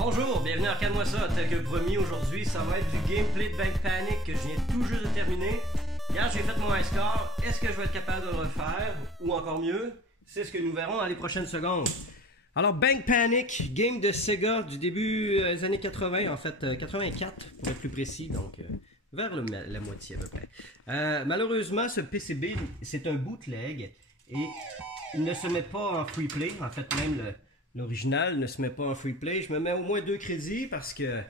Bonjour, bienvenue à Arcade-moi ça. Tel que promis, aujourd'hui, ça va être du gameplay de Bank Panic que je viens tout juste de terminer. Hier, j'ai fait mon high score. Est-ce que je vais être capable de le refaire? Ou encore mieux, c'est ce que nous verrons dans les prochaines secondes. Alors, Bank Panic, game de Sega du début des années 80, en fait 84 pour être plus précis, donc vers la moitié à peu près. Malheureusement, ce PCB, c'est un bootleg et il ne se met pas en free play. En fait, même l'original ne se met pas en free play. Je me mets au moins 2 crédits parce que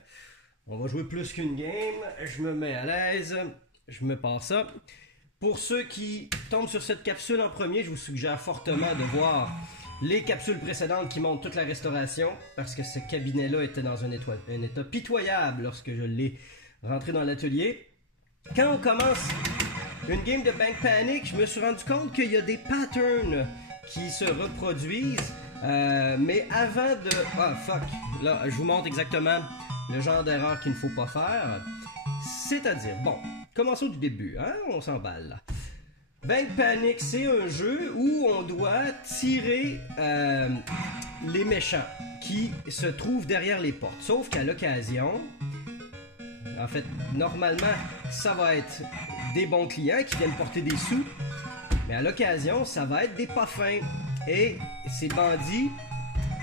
on va jouer plus qu'une game. Je me mets à l'aise, je me passe ça. Pour ceux qui tombent sur cette capsule en premier, je vous suggère fortement de voir les capsules précédentes qui montrent toute la restauration, parce que ce cabinet-là était dans un état pitoyable lorsque je l'ai rentré dans l'atelier. Quand on commence une game de Bank Panic, je me suis rendu compte qu'il y a des patterns qui se reproduisent, mais avant de... Ah, fuck! Là, je vous montre exactement le genre d'erreur qu'il ne faut pas faire. C'est-à-dire, bon, commençons du début, hein? On s'emballe là. Bank Panic, c'est un jeu où on doit tirer les méchants qui se trouvent derrière les portes. Sauf qu'à l'occasion, en fait, normalement, ça va être des bons clients qui viennent porter des sous, mais à l'occasion, ça va être des pas fins. Et ces bandits,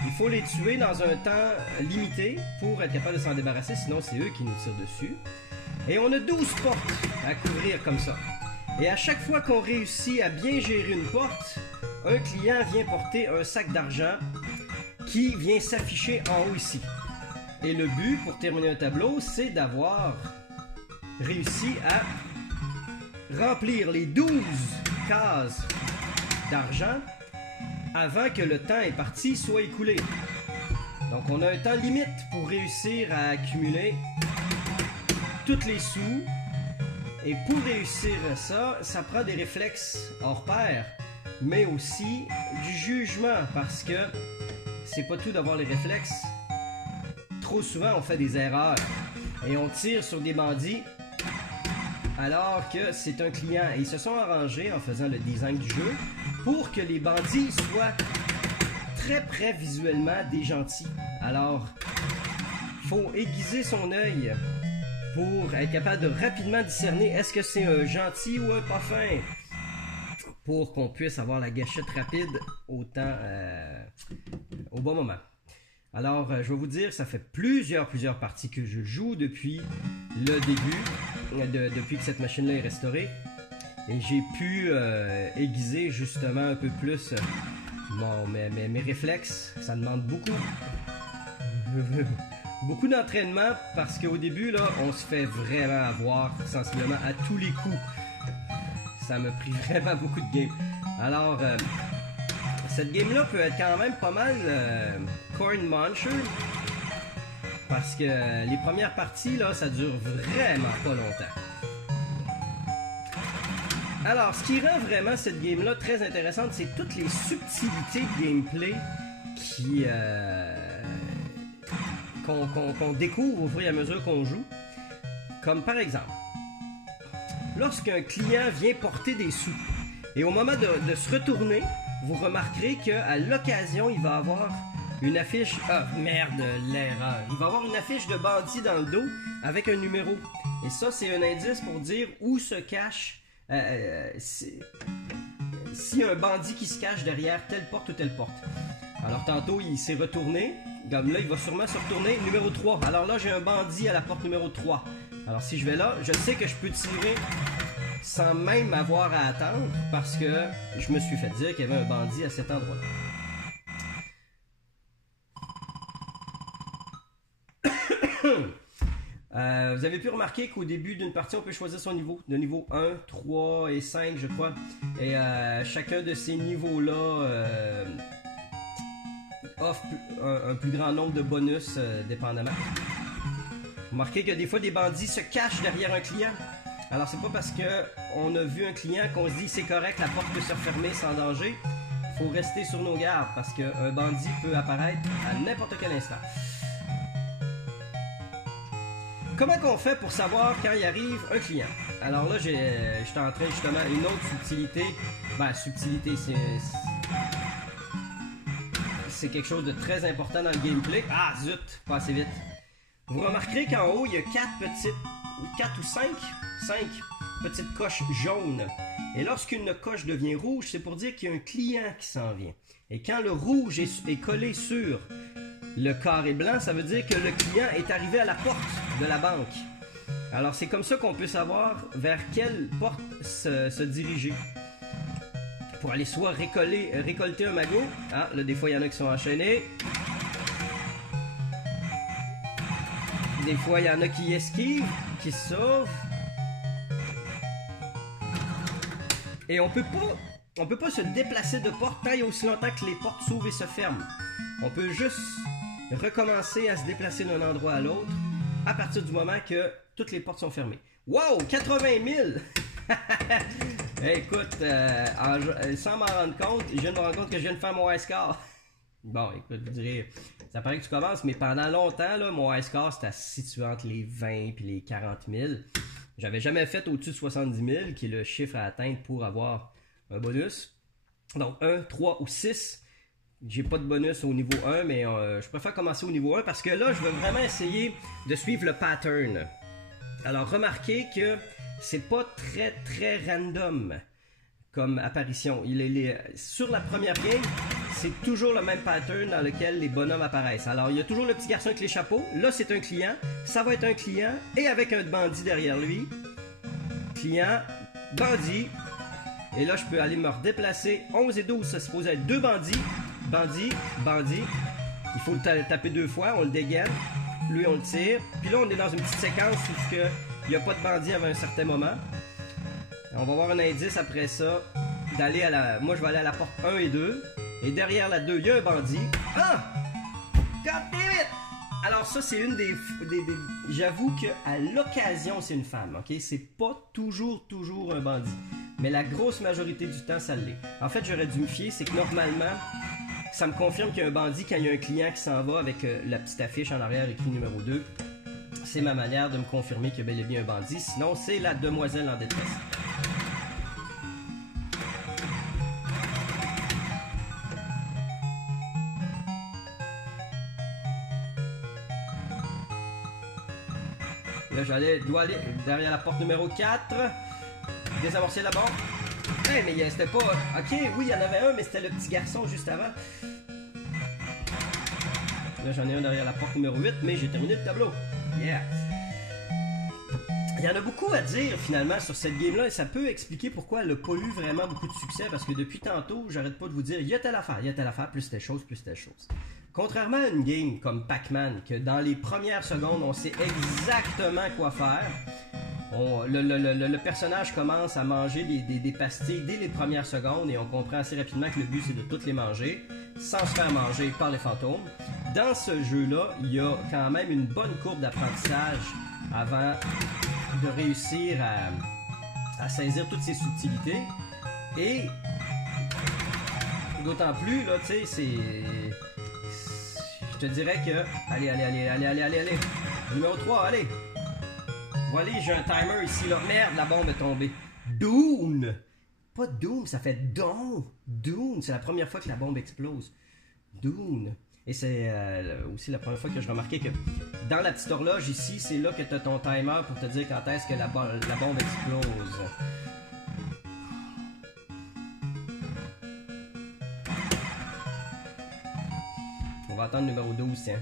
il faut les tuer dans un temps limité pour être capable de s'en débarrasser, sinon c'est eux qui nous tirent dessus. Et on a 12 portes à couvrir comme ça. Et à chaque fois qu'on réussit à bien gérer une porte, un client vient porter un sac d'argent qui vient s'afficher en haut ici. Et le but pour terminer un tableau, c'est d'avoir réussi à remplir les 12 cases d'argent avant que le temps imparti soit écoulé. Donc on a un temps limite pour réussir à accumuler toutes les sous. Et pour réussir ça, ça prend des réflexes hors pair, mais aussi du jugement, parce que c'est pas tout d'avoir les réflexes. Trop souvent, on fait des erreurs et on tire sur des bandits alors que c'est un client. Et ils se sont arrangés en faisant le design du jeu pour que les bandits soient très près visuellement des gentils. Alors, faut aiguiser son œil pour être capable de rapidement discerner est-ce que c'est un gentil ou un pas fin, pour qu'on puisse avoir la gâchette rapide au bon moment. Alors, je vais vous dire, ça fait plusieurs parties que je joue depuis le début, depuis que cette machine-là est restaurée, et j'ai pu aiguiser justement un peu plus mes réflexes. Ça demande beaucoup d'entraînement, parce qu'au début, là, on se fait vraiment avoir sensiblement à tous les coups. Ça m'a pris vraiment beaucoup de games. Alors, cette game-là peut être quand même pas mal corn muncher, parce que les premières parties, là, ça dure vraiment pas longtemps. Alors, ce qui rend vraiment cette game-là très intéressante, c'est toutes les subtilités de gameplay qu'on découvre au fur et à mesure qu'on joue. Comme par exemple, lorsqu'un client vient porter des sous, et au moment de se retourner, vous remarquerez qu'à l'occasion, il va avoir une affiche... Ah, merde, l'erreur. Il va avoir une affiche de bandit dans le dos avec un numéro. Et ça, c'est un indice pour dire où se cache... si un bandit qui se cache derrière telle porte ou telle porte. Alors tantôt il s'est retourné, comme là il va sûrement se retourner, numéro 3. Alors là j'ai un bandit à la porte numéro 3. Alors si je vais là, je sais que je peux tirer sans même avoir à attendre, parce que je me suis fait dire qu'il y avait un bandit à cet endroit-là. Vous avez pu remarquer qu'au début d'une partie, on peut choisir son niveau, de niveau 1, 3 et 5, je crois. Et chacun de ces niveaux-là offre un plus grand nombre de bonus, dépendamment. Remarquez que des fois, des bandits se cachent derrière un client. Alors, c'est pas parce qu'on a vu un client qu'on se dit c'est correct, la porte peut se refermer sans danger. Il faut rester sur nos gardes, parce qu'un bandit peut apparaître à n'importe quel instant. Comment qu'on fait pour savoir quand il arrive un client? Alors là, je suis en train justement une autre subtilité. Ben, subtilité, c'est quelque chose de très important dans le gameplay. Ah zut, pas assez vite. Vous remarquerez qu'en haut, il y a 4 ou 5 petites coches jaunes. Et lorsqu'une coche devient rouge, c'est pour dire qu'il y a un client qui s'en vient. Et quand le rouge est collé sur le carré blanc, ça veut dire que le client est arrivé à la porte de la banque. Alors c'est comme ça qu'on peut savoir vers quelle porte se diriger. Pour aller soit récolter un magot. Ah, là des fois il y en a qui sont enchaînés. Des fois il y en a qui esquivent, qui se sauvent. Et on peut pas se déplacer de porte tant et aussi longtemps que les portes s'ouvrent et se ferment. On peut juste recommencer à se déplacer d'un endroit à l'autre à partir du moment que toutes les portes sont fermées. Wow! 80 000! Écoute, sans m'en rendre compte, je viens de me rendre compte que je viens de faire mon high score. Bon, écoute, je dirais, ça paraît que tu commences, mais pendant longtemps, là, mon high score, c'était situé entre les 20 et les 40 000. J'avais jamais fait au-dessus de 70 000, qui est le chiffre à atteindre pour avoir un bonus. Donc 1, 3 ou 6. J'ai pas de bonus au niveau 1, mais je préfère commencer au niveau 1 parce que là, je veux vraiment essayer de suivre le pattern. Alors, remarquez que c'est pas très random comme apparition. Sur la première game, c'est toujours le même pattern dans lequel les bonhommes apparaissent. Alors, il y a toujours le petit garçon avec les chapeaux. Là, c'est un client. Ça va être un client et avec un bandit derrière lui. Client, bandit. Et là, je peux aller me redéplacer. 11 et 12, ça se supposait être deux bandits. Bandit, bandit. Il faut le taper deux fois, on le dégaine. Lui, on le tire. Puis là, on est dans une petite séquence où il n'y a pas de bandit avant un certain moment. On va avoir un indice après ça d'aller à la... Moi, je vais aller à la porte 1 et 2. Et derrière la 2, il y a un bandit. Ah! God damn it! Alors ça, c'est une des j'avoue qu'à l'occasion, c'est une femme, ok? C'est pas toujours un bandit. Mais la grosse majorité du temps, ça l'est. En fait, j'aurais dû me fier, c'est que normalement, ça me confirme qu'il y a un bandit quand il y a un client qui s'en va avec la petite affiche en arrière écrit numéro 2. C'est ma manière de me confirmer qu'il y a bel et bien un bandit. Sinon, c'est la demoiselle en détresse. Là, dois aller derrière la porte numéro 4. Désamorcer la bombe. Hey, mais c'était pas... Ok, oui, il y en avait un, mais c'était le petit garçon juste avant. Là, j'en ai un derrière la porte numéro 8, mais j'ai terminé le tableau. Yeah! Il y en a beaucoup à dire, finalement, sur cette game-là, et ça peut expliquer pourquoi elle n'a pas eu vraiment beaucoup de succès, parce que depuis tantôt, j'arrête pas de vous dire, il y a telle affaire, plus telle chose, plus telle chose. Contrairement à une game comme Pac-Man, que dans les premières secondes, on sait exactement quoi faire, le personnage commence à manger des pastilles dès les premières secondes et on comprend assez rapidement que le but c'est de toutes les manger sans se faire manger par les fantômes. Dans ce jeu-là, il y a quand même une bonne courbe d'apprentissage avant de réussir à saisir toutes ces subtilités. Et d'autant plus, là, tu sais, je te dirais que... Allez. Numéro 3, allez. Voilà, j'ai un timer ici, là. Merde, la bombe est tombée. Dune! Pas Doom, ça fait Don. Dune, c'est la première fois que la bombe explose. Dune. Et c'est aussi la première fois que je remarquais que dans la petite horloge ici, c'est là que tu as ton timer pour te dire quand est-ce que la bombe explose. On va attendre numéro 12, tiens.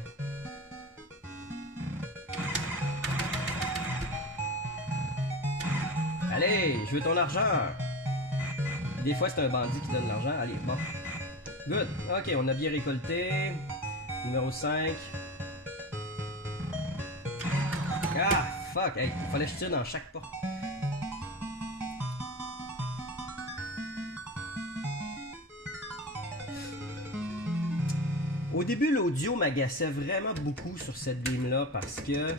Allez, je veux ton argent. Des fois, c'est un bandit qui donne l'argent. Allez, bon. Good. Ok, on a bien récolté. Numéro 5. Ah, fuck. Hey, il fallait que je tire dans chaque porte. Au début, l'audio m'agaçait vraiment beaucoup sur cette game-là parce que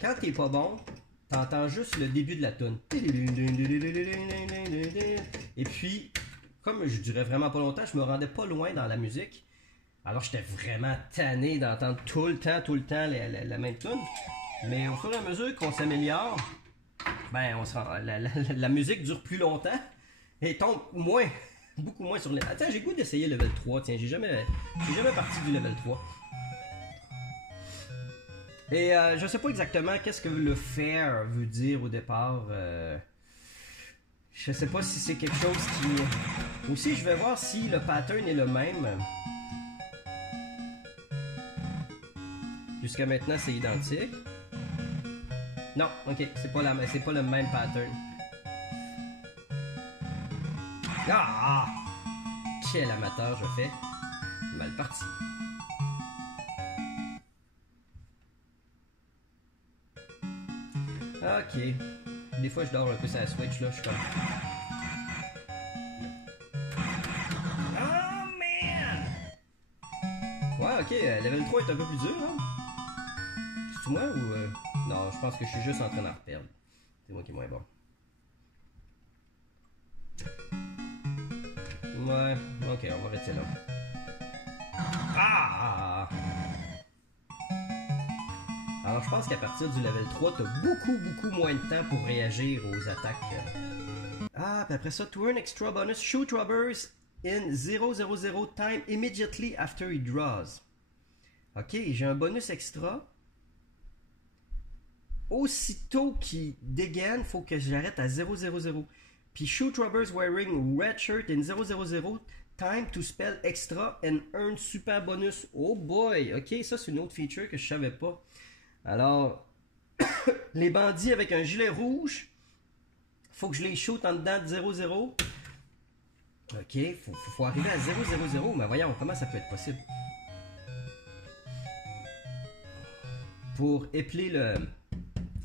quand t'es pas bon, t'entends juste le début de la tune. Et puis, comme je durais vraiment pas longtemps, je me rendais pas loin dans la musique. Alors j'étais vraiment tanné d'entendre tout le temps la même tune. Mais au fur et à mesure qu'on s'améliore, ben la musique dure plus longtemps et tombe moins. Beaucoup moins sur les... Attends, j'ai le goût d'essayer le level 3. Tiens, j'ai jamais parti du level 3. Et je sais pas exactement qu'est-ce que le fair veut dire au départ. Je sais pas si c'est quelque chose qui... Aussi, je vais voir si le pattern est le même. Jusqu'à maintenant, c'est identique. Non, ok, c'est pas le même pattern. Ah! Quel amateur je fais. Mal parti. Ok. Des fois, je dors un peu sur la Switch, là, je suis comme... Oh, man! Ouais, ok, level 3 est un peu plus dur, hein? C'est-tu moi ou... Non, je pense que je suis juste en train d'en reperdre. C'est moi qui est moins bon. Ouais, ok, on va arrêter là. Ah! Alors je pense qu'à partir du level 3, t'as beaucoup moins de temps pour réagir aux attaques. Ah, puis après ça, to earn extra bonus, shoot robbers in 000 time immediately after he draws. Ok, j'ai un bonus extra. Aussitôt qu'il dégaine, faut que j'arrête à 000. Puis shoot robbers wearing red shirt in 000 time to spell extra and earn super bonus. Oh boy, ok, ça c'est une autre feature que je savais pas. Alors, les bandits avec un gilet rouge, faut que je les shoot en dedans de 0. Ok, faut arriver à 0. Mais voyons, comment ça peut être possible? Pour épeler le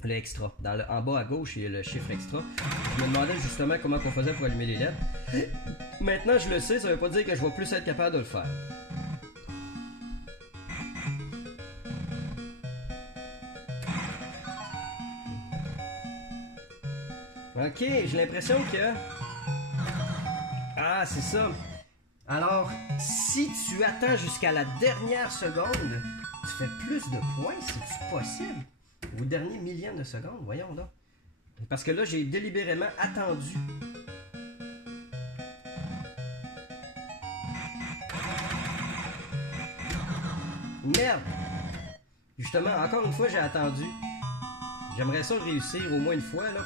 extra. En bas à gauche, il y a le chiffre extra. Je me demandais justement comment on faisait pour allumer les lettres. Maintenant, je le sais, ça veut pas dire que je vais plus être capable de le faire. Ok, j'ai l'impression que... Ah, c'est ça. Alors, si tu attends jusqu'à la dernière seconde, tu fais plus de points, c'est-tu possible? Au dernier millième de seconde, voyons là. Parce que là, j'ai délibérément attendu. Merde! Justement, encore une fois, j'ai attendu. J'aimerais ça réussir au moins une fois là,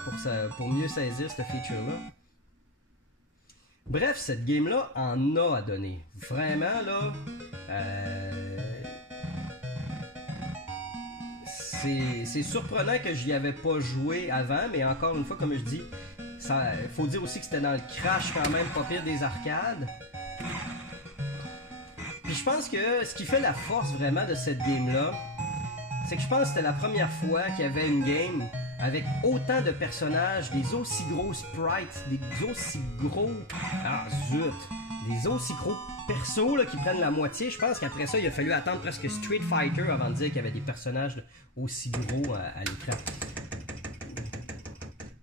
pour mieux saisir cette feature-là. Bref, cette game-là en a à donner. Vraiment, là... C'est surprenant que j'y avais pas joué avant, mais encore une fois, comme je dis, il faut dire aussi que c'était dans le crash quand même, pas pire des arcades. Puis je pense que ce qui fait la force vraiment de cette game-là, c'est que je pense que c'était la première fois qu'il y avait une game avec autant de personnages, des aussi gros sprites, des aussi gros... Ah zut! Des aussi gros persos là, qui prennent la moitié. Je pense qu'après ça, il a fallu attendre presque Street Fighter avant de dire qu'il y avait des personnages là, aussi gros à l'écran.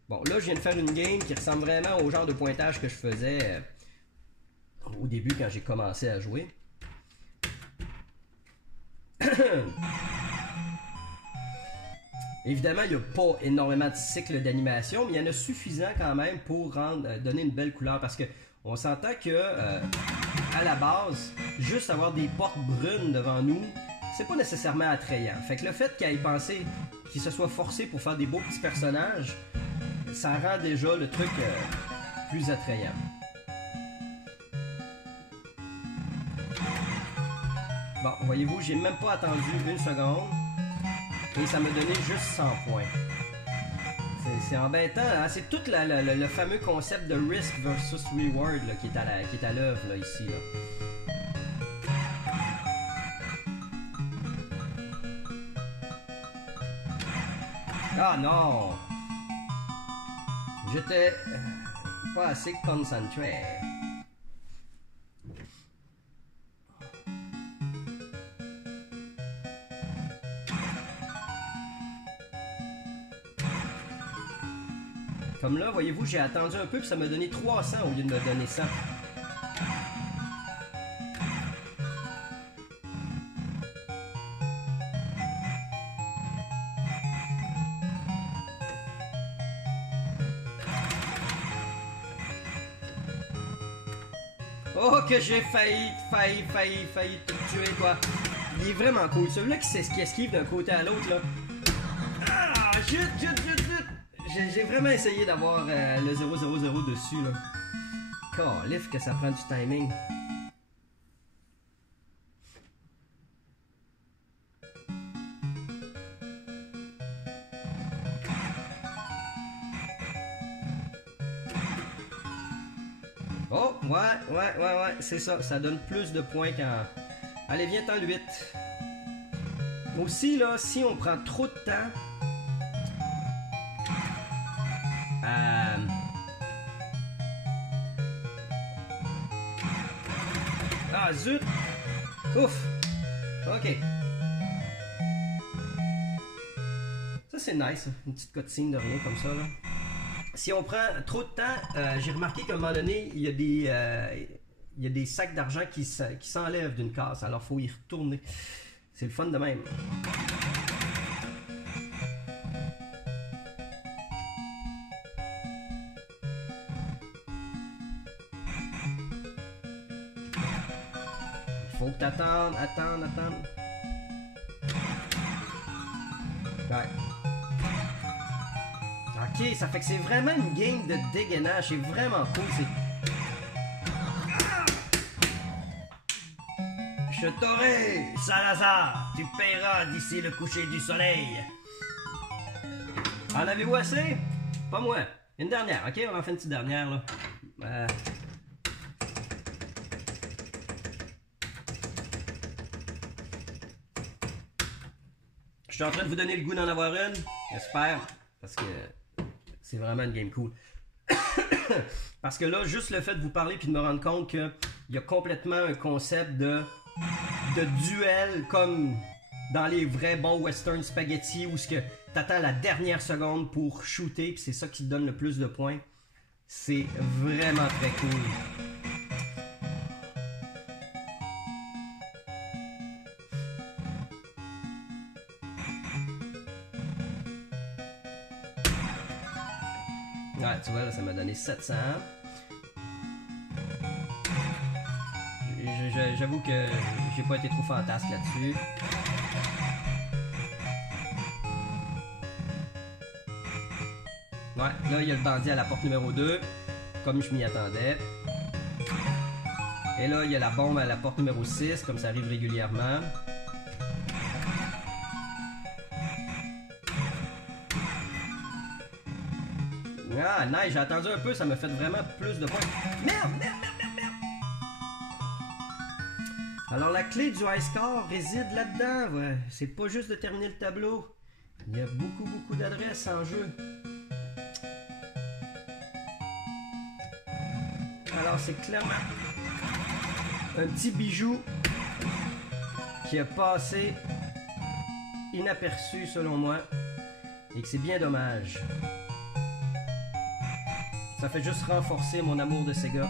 Bon, là, je viens de faire une game qui ressemble vraiment au genre de pointage que je faisais au début quand j'ai commencé à jouer. Évidemment, il n'y a pas énormément de cycles d'animation, mais il y en a suffisant quand même pour donner une belle couleur. Parce que on s'entend que à la base, juste avoir des portes brunes devant nous, c'est pas nécessairement attrayant. Fait que le fait qu'il ait pensé qu'il se soit forcé pour faire des beaux petits personnages, ça rend déjà le truc plus attrayant. Bon, voyez-vous, j'ai même pas attendu une seconde. Et ça m'a donné juste 100 points. C'est embêtant, hein? C'est tout le fameux concept de risk versus reward là, qui est à l'œuvre ici. Là. Ah non! J'étais pas assez concentré. Comme là, voyez-vous, j'ai attendu un peu puis ça m'a donné 300 au lieu de me donner 100. Oh, que j'ai failli te tuer, quoi. Il est vraiment cool. Celui-là qui esquive d'un côté à l'autre, là. Ah, chut. J'ai vraiment essayé d'avoir le 000 dessus, là. Calif que ça prend du timing. Oh, ouais, c'est ça. Ça donne plus de points qu'en... Allez, viens-t'en le 8. Aussi, là, si on prend trop de temps... Ah, zut! Ouf! Ok. Ça, c'est nice, une petite cutscene de rien comme ça, là. Si on prend trop de temps, j'ai remarqué qu'à un moment donné, il y a des sacs d'argent qui s'enlèvent d'une case. Alors, il faut y retourner. C'est le fun de même. Faut que t'attendes, attendre. Ouais. Ok, ça fait que c'est vraiment une game de dégainage. C'est vraiment cool. Je t'aurai, Salazar. Tu paieras d'ici le coucher du soleil. En avez-vous assez? Pas moi. Une dernière, ok? On en fait une petite dernière, là. Je suis en train de vous donner le goût d'en avoir une. J'espère. Parce que c'est vraiment une game cool. Parce que là, juste le fait de vous parler puis de me rendre compte qu'il y a complètement un concept de duel comme dans les vrais bons western spaghetti où tu attends la dernière seconde pour shooter puis c'est ça qui te donne le plus de points. C'est vraiment très cool. Ouais, tu vois, là, ça m'a donné 700. J'avoue que j'ai pas été trop fantasque là-dessus. Ouais, là, il y a le bandit à la porte numéro 2, comme je m'y attendais. Et là, il y a la bombe à la porte numéro 6, comme ça arrive régulièrement. Ah, nice, j'ai attendu un peu, ça m'a fait vraiment plus de points. Merde! Alors, la clé du high score réside là-dedans, ouais. C'est pas juste de terminer le tableau. Il y a beaucoup d'adresses en jeu. Alors, c'est clairement un petit bijou qui a passé inaperçu, selon moi, et que c'est bien dommage. Ça fait juste renforcer mon amour de Sega.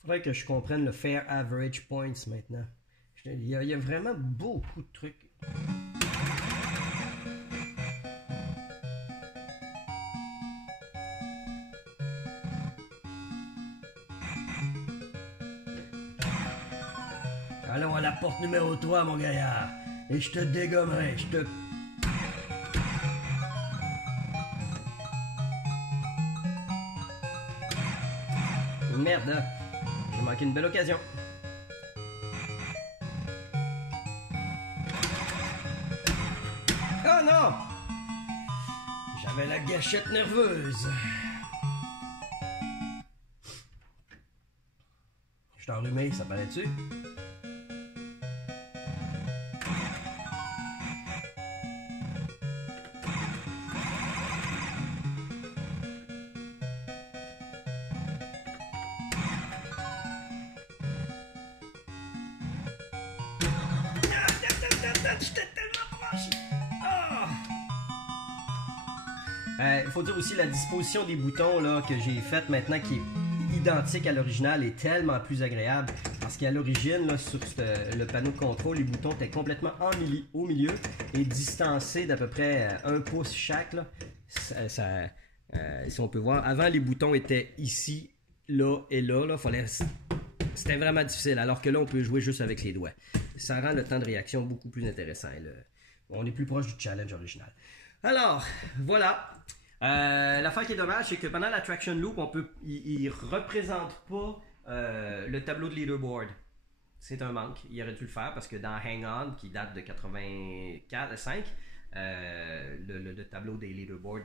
Faudrait que je comprenne le fair average points maintenant. Il y a vraiment beaucoup de trucs. Allons à la porte numéro 3, mon gaillard. Et je te dégommerai, Merde, j'ai manqué une belle occasion. Oh non! J'avais la gâchette nerveuse. Je suis enrhumé, ça paraît-tu? J'étais tellement proche. Il faut dire aussi la disposition des boutons là, que j'ai faite maintenant qui est identique à l'original et tellement plus agréable parce qu'à l'origine, là, sur le panneau de contrôle, les boutons étaient complètement au milieu et distancés d'à peu près 1 pouce chaque. Là. Si on peut voir, avant les boutons étaient ici, là et là. C'était vraiment difficile, alors que là, on peut jouer juste avec les doigts. Ça rend le temps de réaction beaucoup plus intéressant. On est plus proche du challenge original. Alors, voilà. L'affaire qui est dommage, c'est que pendant la traction loop, il ne représente pas le tableau de leaderboard. C'est un manque. Il aurait dû le faire parce que dans Hang On, qui date de 84-5, le tableau des leaderboards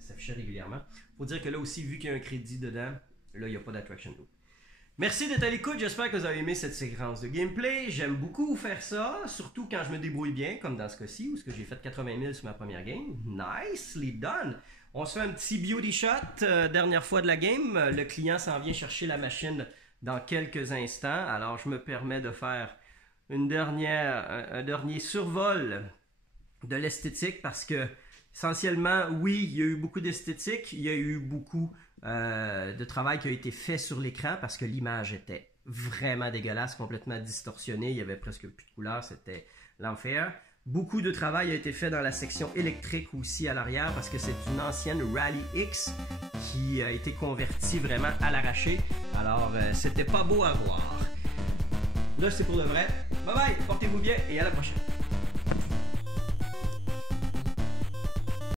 s'affichait régulièrement. Il faut dire que là aussi, vu qu'il y a un crédit dedans, là, il n'y a pas d'attraction loop. Merci d'être à l'écoute, j'espère que vous avez aimé cette séquence de gameplay. J'aime beaucoup faire ça, surtout quand je me débrouille bien, comme dans ce cas-ci, où j'ai fait 80 000 sur ma première game. Nicely done! On se fait un petit beauty shot, dernière fois de la game. Le client s'en vient chercher la machine dans quelques instants, alors je me permets de faire un dernier survol de l'esthétique, parce que, essentiellement, oui, il y a eu beaucoup d'esthétique, il y a eu beaucoup de travail qui a été fait sur l'écran parce que l'image était vraiment dégueulasse, complètement distorsionnée, il y avait presque plus de couleurs, c'était l'enfer. Beaucoup de travail a été fait dans la section électrique aussi à l'arrière parce que c'est une ancienne Rally X qui a été convertie vraiment à l'arraché, alors c'était pas beau à voir. Là c'est pour de vrai. Bye bye, portez-vous bien et à la prochaine.